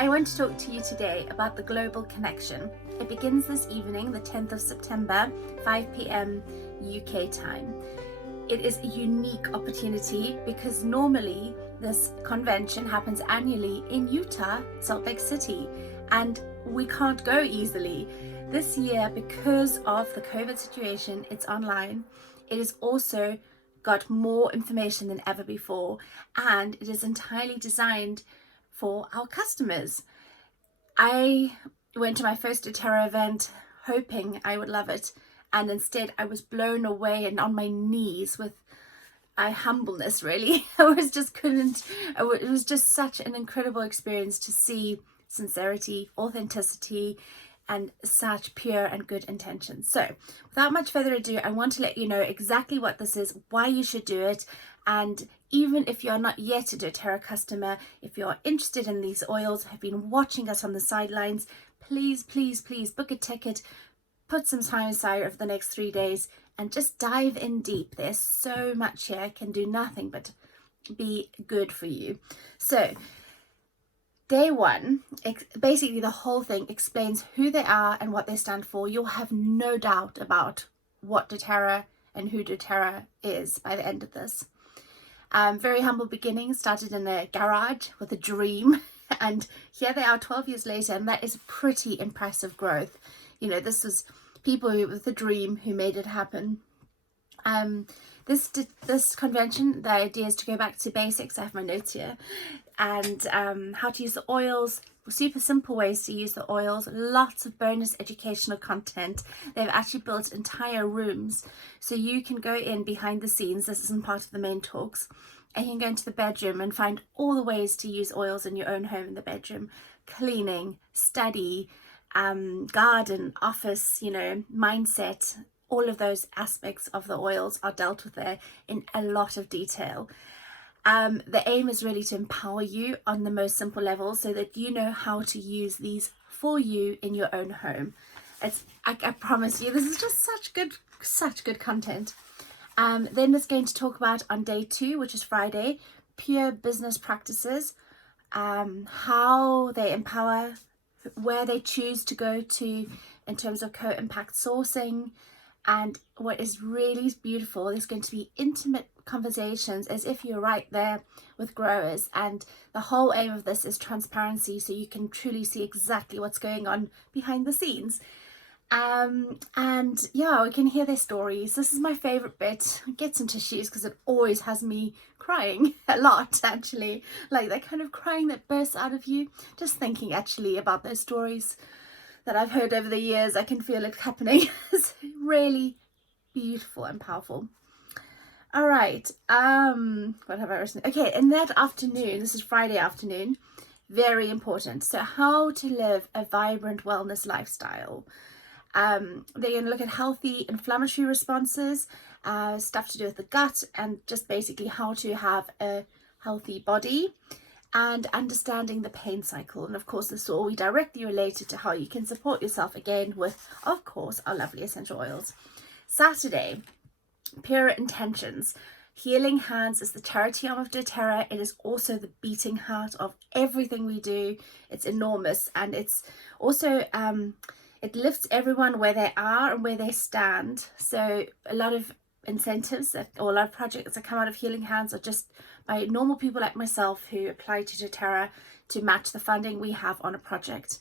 I want to talk to you today about the global connection. It begins this evening, the 10th of September, 5 p.m. UK time. It is a unique opportunity because normally this convention happens annually in Utah, Salt Lake City, and we can't go easily. This year, because of the COVID situation, it's online. It has also got more information than ever before, and it is entirely designed for our customers. I went to my first DōTERRA event hoping I would love it, and instead I was blown away and on my knees with humbleness, really. It was just such an incredible experience to see sincerity, authenticity, and such pure and good intentions. So without much further ado, I want to let you know exactly what this is, why you should do it, and even if you're not yet a DōTERRA customer, if you're interested in these oils, have been watching us on the sidelines, please book a ticket, put some time aside over the next 3 days and just dive in deep. There's so much here, it can do nothing but be good for you. So day one, basically the whole thing explains who they are and what they stand for. You'll have no doubt about what DōTERRA and who DōTERRA is by the end of this. Very humble beginnings, started in a garage with a dream, and here they are 12 years later, and that is pretty impressive growth. You know, this was people with a dream who made it happen. This convention, the idea is to go back to basics. I have my notes here, and how to use the oils, super simple ways to use the oils, lots of bonus educational content. They've actually built entire rooms so you can go in behind the scenes. This isn't part of the main talks, and you can go into the bedroom and find all the ways to use oils in your own home in the bedroom: cleaning, study, garden, office, you know, mindset. All of those aspects of the oils are dealt with there in a lot of detail. The aim is really to empower you on the most simple level so that you know how to use these for you in your own home. I promise you, this is just such good content. Then it's going to talk about on day 2, which is Friday, pure business practices, how they empower, where they choose to go to in terms of co-impact sourcing. And what is really beautiful, there's going to be intimate conversations as if you're right there with growers, and the whole aim of this is transparency, so you can truly see exactly what's going on behind the scenes. And yeah, we can hear their stories. This is my favorite bit. Get some tissues because it always has me crying a lot, actually, like that kind of crying that bursts out of you just thinking actually about those stories that I've heard over the years. I can feel it happening. It's really beautiful and powerful. All right, what have I written? Okay, in that afternoon, this is Friday afternoon, very important. So how to live a vibrant wellness lifestyle. They're going to look at healthy inflammatory responses, stuff to do with the gut, and just basically how to have a healthy body, and understanding the pain cycle. And of course, this will all be directly related to how you can support yourself, again with, of course, our lovely essential oils. Saturday, pure intentions. Healing Hands is the charity arm of DōTERRA. It is also the beating heart of everything we do. It's enormous, and it's also it lifts everyone where they are and where they stand. So a lot of incentives or a lot of projects that come out of Healing Hands are just by normal people like myself who apply to DōTERRA to match the funding we have on a project.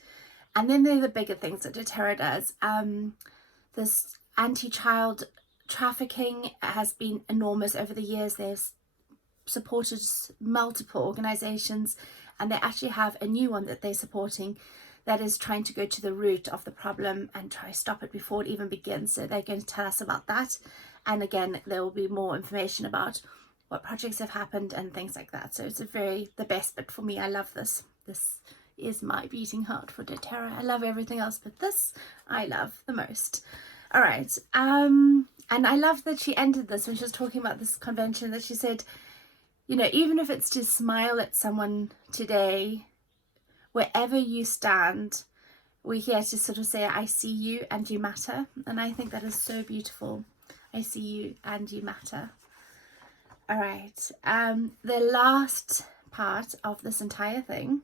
And then there are the bigger things that DōTERRA does. This anti-child trafficking has been enormous over the years. They've supported multiple organizations, and they actually have a new one that they're supporting that is trying to go to the root of the problem and try to stop it before it even begins. So they're going to tell us about that, and again there will be more information about what projects have happened and things like that. So it's the best bit for me. I love this. This is my beating heart for DōTERRA. I love everything else, but this I love the most. All right, and I love that she ended this when she was talking about this convention, that she said, you know, even if it's to smile at someone today, wherever you stand, we're here to sort of say, I see you and you matter. And I think that is so beautiful. I see you and you matter. All right, the last part of this entire thing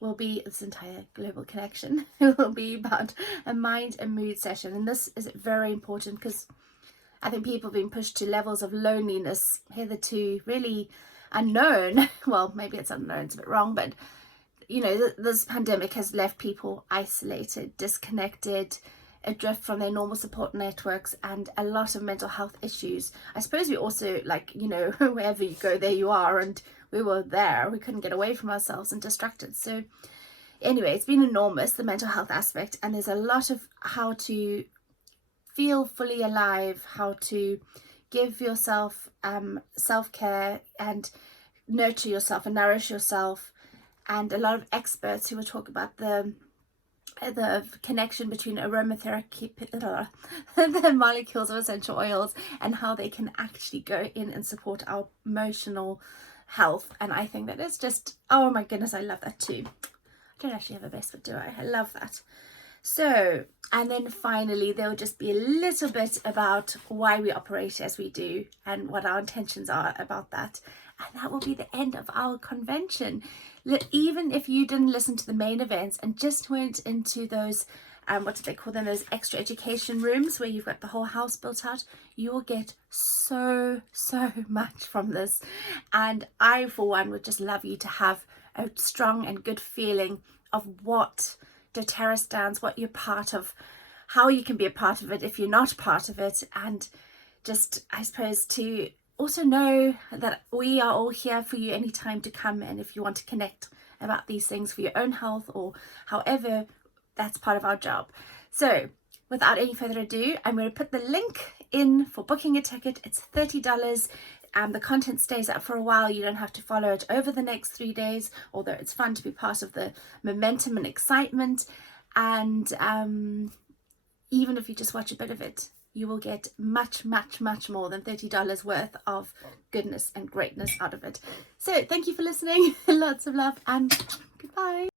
will be, this entire global connection will be about a mind and mood session. And this is very important because I think people have been pushed to levels of loneliness hitherto really unknown. Well, maybe it's unknown, it's a bit wrong, but you know, this pandemic has left people isolated, disconnected, adrift from their normal support networks, and a lot of mental health issues. I suppose we also, like, you know, wherever you go, there you are, and we were there. We couldn't get away from ourselves and distracted. So anyway, it's been enormous, the mental health aspect, and there's a lot of how to feel fully alive, how to give yourself self-care and nurture yourself and nourish yourself, and a lot of experts who will talk about the connection between aromatherapy, the molecules of essential oils, and how they can actually go in and support our emotional health. And I think that it's just, oh my goodness, I love that too. I don't actually have a best foot, do I? I love that. So, and then finally, there'll just be a little bit about why we operate as we do and what our intentions are about that. And that will be the end of our convention. Even if you didn't listen to the main events and just went into those, what do they call them, those extra education rooms where you've got the whole house built out, you will get so much from this. And I, for one, would just love you to have a strong and good feeling of what doTERRA stands, what you're part of, how you can be a part of it if you're not part of it, and just, I suppose, to also know that we are all here for you anytime to come, and if you want to connect about these things for your own health or however, that's part of our job. So without any further ado, I'm going to put the link in for booking a ticket. It's $30. The content stays up for a while. You don't have to follow it over the next 3 days, although it's fun to be part of the momentum and excitement. And even if you just watch a bit of it, you will get much more than $30 worth of goodness and greatness out of it. So thank you for listening. Lots of love and goodbye.